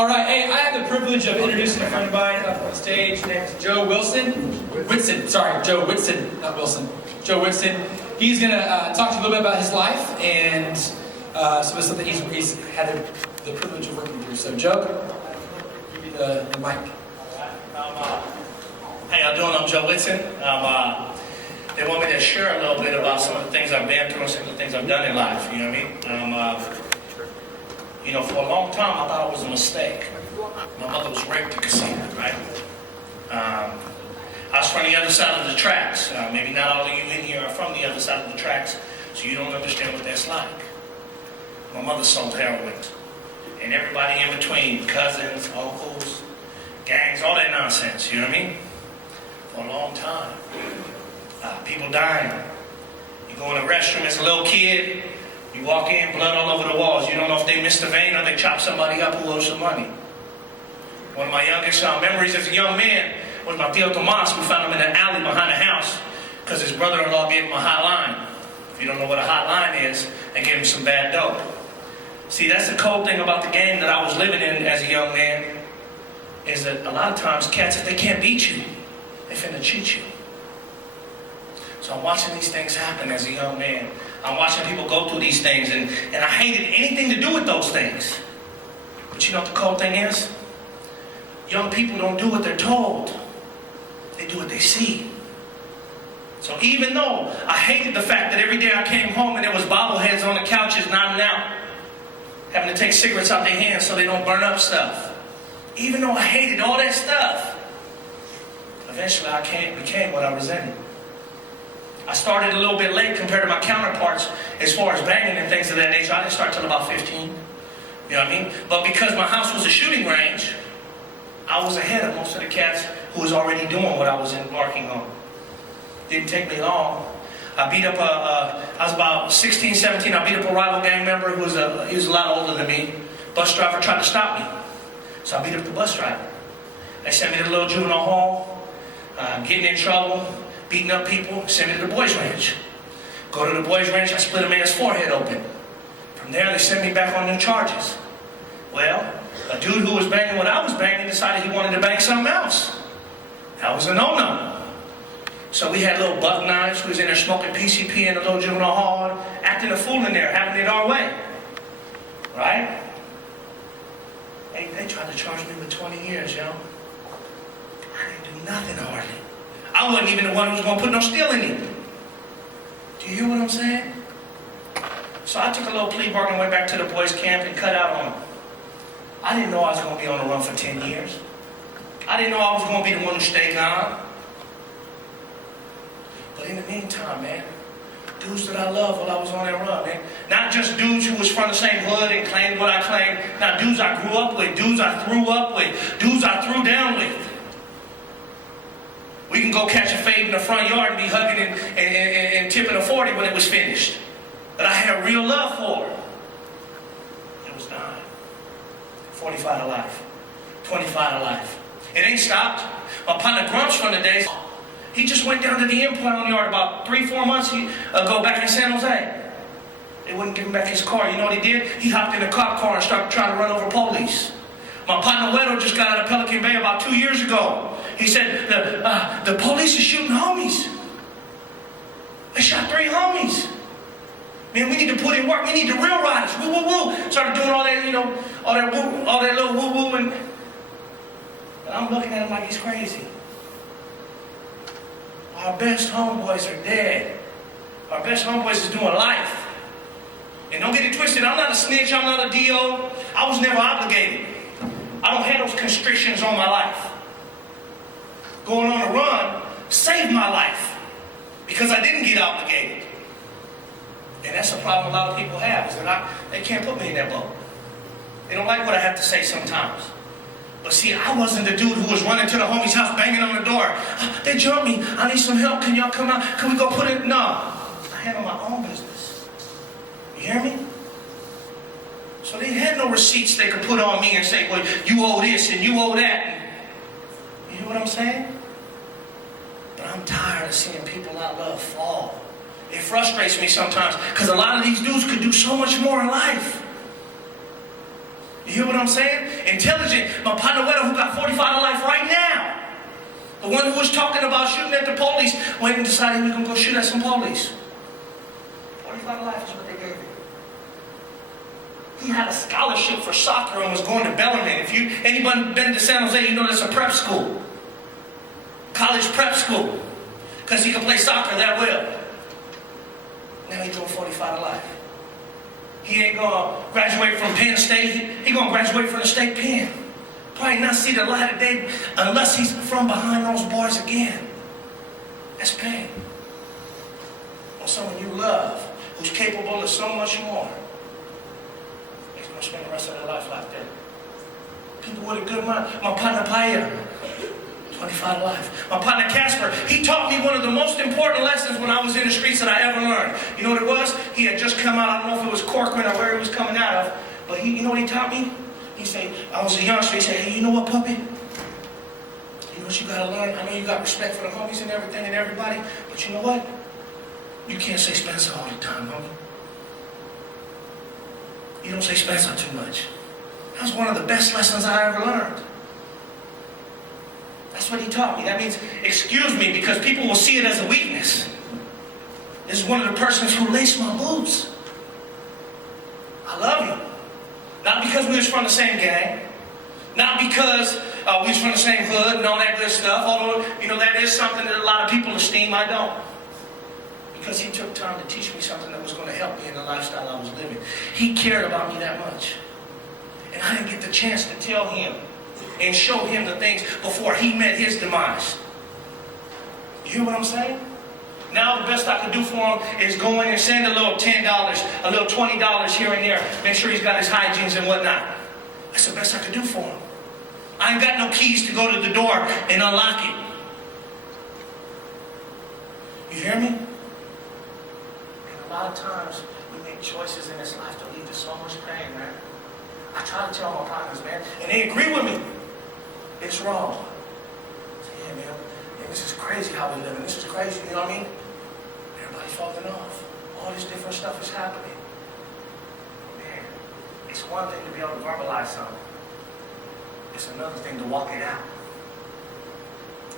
All right, hey, I have the privilege of introducing a friend of mine up on stage. His name is Joe Whitson. Sorry, Joe Whitson, not Wilson. Joe Whitson. He's going to talk to you a little bit about his life and some of the stuff that he's had the privilege of working through. So, Joe, I'll give you the mic. How y'all doing? I'm Joe Whitson. They want me to share a little bit about some of the things I've been through and some of the things I've done in life. You know what I mean? For a long time, I thought it was a mistake. My mother was raped at casino, right? I was from the other side of the tracks. Maybe not all of you in here are from the other side of the tracks, so you don't understand what that's like. My mother sold heroin, and everybody in between, cousins, uncles, gangs, all that nonsense, you know what I mean? For a long time. People dying. You go in the restroom as a little kid, you walk in, blood all over the walls. You don't know if they missed a vein or they chopped somebody up who owes some money. One of my youngest memories as a young man was my Tio Tomas. We found him in an alley behind the house because his brother-in-law gave him a hot line. If you don't know what a hot line is, they gave him some bad dope. See, that's the cold thing about the game that I was living in as a young man, is that a lot of times cats, if they can't beat you, they finna cheat you. So I'm watching these things happen as a young man. I'm watching people go through these things, and I hated anything to do with those things. But you know what the cold thing is? Young people don't do what they're told. They do what they see. So even though I hated the fact that every day I came home and there was bobbleheads on the couches nodding out, having to take cigarettes out their hands so they don't burn up stuff. Even though I hated all that stuff, eventually I became what I resented. I started a little bit late compared to my counterparts as far as banging and things of that nature. I didn't start till about 15. You know what I mean? But because my house was a shooting range, I was ahead of most of the cats who was already doing what I was embarking on. Didn't take me long. I beat up I was about 16, 17. I beat up a rival gang member who was he was a lot older than me. Bus driver tried to stop me. So I beat up the bus driver. They sent me to the little juvenile hall, getting in trouble, beating up people, sent me to the boys' ranch. Go to the boys' ranch, I split a man's forehead open. From there, they sent me back on new charges. Well, a dude who was banging what I was banging decided he wanted to bang something else. That was a no-no. So we had little buck knives. We was in there smoking PCP in the little juvenile hall, acting a fool in there, having it our way. Right? They tried to charge me with 20 years, yo. I didn't do nothing hardly. I wasn't even the one who was going to put no steel in it. Do you hear what I'm saying? So I took a little plea bargain, went back to the boys' camp and cut out on them. I didn't know I was going to be on the run for 10 years. I didn't know I was going to be the one who stayed gone. But in the meantime, man, dudes that I loved while I was on that run, man. Not just dudes who was from the same hood and claimed what I claimed. Not dudes I grew up with, dudes I threw up with, dudes I threw down with. We can go catch a fade in the front yard and be hugging and tipping a 40 when it was finished. That I had real love for. It was dying. 45 to life. 25 to life. It ain't stopped. My partner Grumps from the days, he just went down to the impound yard about 3-4 months ago back in San Jose. They wouldn't give him back his car. You know what he did? He hopped in a cop car and started trying to run over police. My partner Wedo just got out of Pelican Bay about 2 years ago. He said, the police are shooting homies. They shot 3 homies. Man, we need to put in work. We need the real riders. Woo, woo, woo. Started doing all that, all that woo, all that little woo, woo. And I'm looking at him like he's crazy. Our best homeboys are dead. Our best homeboys is doing life. And don't get it twisted. I'm not a snitch. I'm not a DO. I was never obligated. I don't have those constrictions on my life. Going on a run saved my life because I didn't get obligated. And that's a problem a lot of people have, is that they can't put me in that boat. They don't like what I have to say sometimes. But see, I wasn't the dude who was running to the homie's house, banging on the door. They jumped me. I need some help. Can y'all come out? Can we go put it? No. I handle my own business. You hear me? So they had no receipts they could put on me and say, well, you owe this and you owe that. You hear what I'm saying? But I'm tired of seeing people I love fall. It frustrates me sometimes because a lot of these dudes could do so much more in life. You hear what I'm saying? Intelligent. My partner Weddle, who got 45 to life right now. The one who was talking about shooting at the police went and decided he was going to go shoot at some police. 45 to life is what they gave him. He had a scholarship for soccer and was going to Bellarmine. If anybody been to San Jose, you know that's a prep school. College prep school. Because he could play soccer that well. Now he's doing 45 to life. He ain't going to graduate from Penn State. He going to graduate from the state pen. Probably not see the light of day unless he's from behind those bars again. That's pain. When someone you love, who's capable of so much more, he's going to spend the rest of their life like that. People with a good mind. My partner Paya, 25 to life. My partner Casper, he taught me one of the most important lessons when I was in the streets that I ever learned. You know what it was? He had just come out. I don't know if it was Corcoran or where he was coming out of, but you know what he taught me? He said, I was a youngster. He said, hey, you know what, puppy? You know what you got to learn? I know you got respect for the homies and everything and everybody, but you know what? You can't say Spencer all the time, homie. You don't say Spencer too much. That was one of the best lessons I ever learned. That's what he taught me. That means, excuse me, because people will see it as a weakness. This is one of the persons who laced my boots. I love him. Not because we was from the same gang. Not because we was from the same hood and all that good stuff. Although, you know, that is something that a lot of people esteem. I don't. Because he took time to teach me something that was going to help me in the lifestyle I was living. He cared about me that much. And I didn't get the chance to tell him and show him the things before he met his demise. You hear what I'm saying? Now the best I could do for him is go in and send a little $10, a little $20 here and there. Make sure he's got his hygienes and whatnot. That's the best I could do for him. I ain't got no keys to go to the door and unlock it. You hear me? And a lot of times we make choices in this life that lead to so much pain, man. I try to tell my partners, man, and they agree with me. It's wrong. I say, yeah, man, this is crazy how we live, and this is crazy, you know what I mean? Everybody's falling off. All this different stuff is happening. Man, it's one thing to be able to verbalize something. It's another thing to walk it out.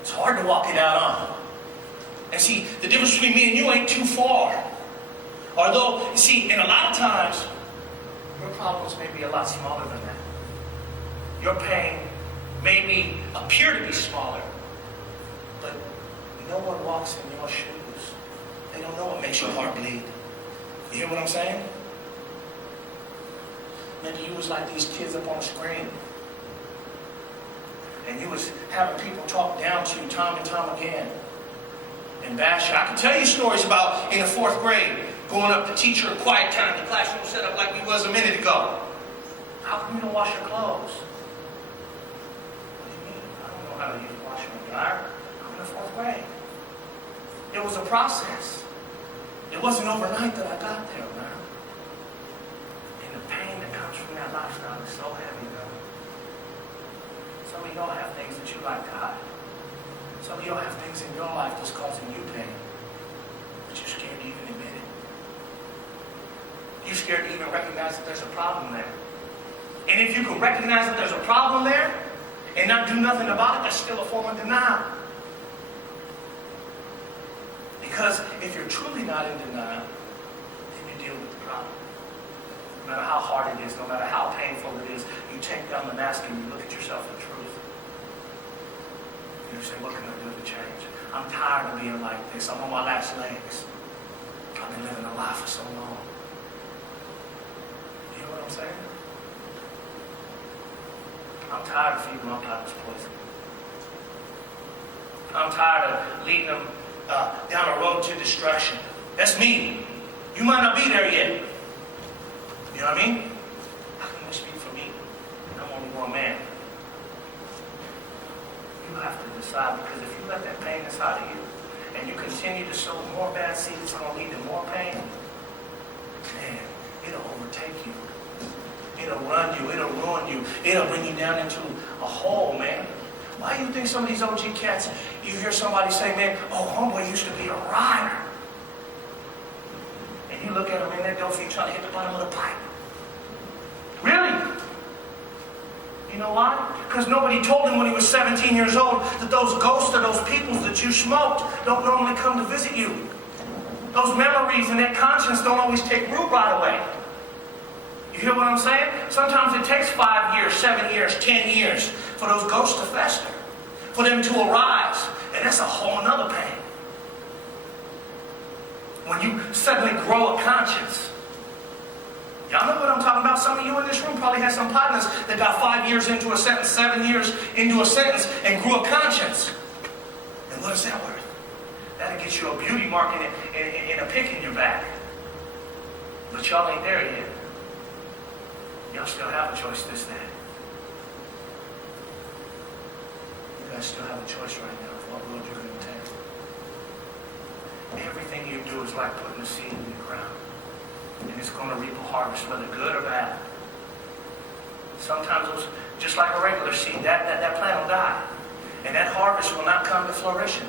It's hard to walk it out, huh? And see, the difference between me and you ain't too far. Although, you see, and a lot of times, your problems may be a lot smaller than that. Your pain may appear to be smaller, but no one walks in your shoes. They don't know what makes your heart bleed. You hear what I'm saying? Maybe you was like these kids up on the screen, and you was having people talk down to you time and time again, and bash you. I can tell you stories about in the 4th grade, going up to teacher at quiet time, the classroom set up like we was a minute ago. How come you don't wash your clothes? What do you mean? I don't know how to use a washer and dryer. I'm in the 4th grade. It was a process. It wasn't overnight that I got there, man. And the pain that comes from that lifestyle is so heavy, man. Some of y'all have things that you like to hide. Some of y'all have things in your life that's causing you pain, but you're scared to even admit it. You're scared to even recognize that there's a problem there. And if you can recognize that there's a problem there and not do nothing about it, that's still a form of denial. Because if you're truly not in denial, then you deal with the problem. No matter how hard it is, no matter how painful it is, you take down the mask and you look at yourself in truth. You say, what can I do to change? I'm tired of being like this. I'm on my last legs. I've been living a lie for so long. You know what I'm saying? I'm tired of feeding my partner's poison. I'm tired of leading them down a road to destruction. That's me. You might not be there yet. You know what I mean? How can you speak for me? I'm only one man. You have to decide, because if you let that pain inside of you and you continue to sow more bad seeds, it's going to lead to more pain. Man, it'll overtake you. It'll run you. It'll ruin you. It'll bring you down into a hole, man. Why do you think some of these OG cats, you hear somebody say, man, oh, homeboy used to be a rider. And you look at him in that dope, you're trying to hit the bottom of the pipe. Really? You know why? Because nobody told him when he was 17 years old that those ghosts of those peoples that you smoked don't normally come to visit you. Those memories and that conscience don't always take root right away. You hear what I'm saying? Sometimes it takes 5 years, 7 years, 10 years for those ghosts to fester, for them to arise. And that's a whole nother pain. When you suddenly grow a conscience. Y'all know what I'm talking about? Some of you in this room probably had some partners that got 5 years into a sentence, 7 years into a sentence, and grew a conscience. And what is that worth? That'll get you a beauty mark and a pick in your back. But y'all ain't there yet. Y'all still have a choice this day. You guys still have a choice right now of what road you're going to take. Everything you do is like putting a seed in the ground. And it's going to reap a harvest, whether good or bad. Sometimes it's just like a regular seed, that plant will die. And that harvest will not come to fruition.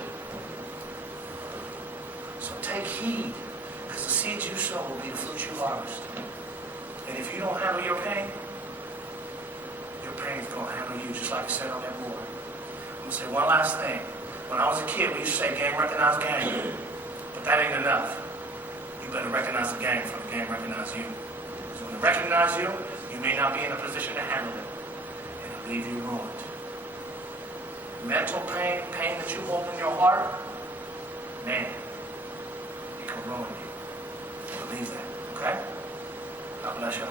So take heed, because the seeds you sow will be the fruit you harvest. And if you don't handle your pain is going to handle you, just like I said on that board. I'm going to say one last thing. When I was a kid, we used to say, game recognize game. But that ain't enough. You better recognize the game before the game recognize you. Because when they recognize you, you may not be in a position to handle it. And it'll leave you ruined. Mental pain that you hold in your heart, man, it can ruin you. Believe that, okay? God bless you.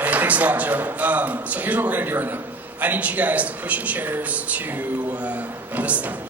Hey, thanks a lot, Joe. So here's what we're going to do right now. I need you guys to push your chairs to this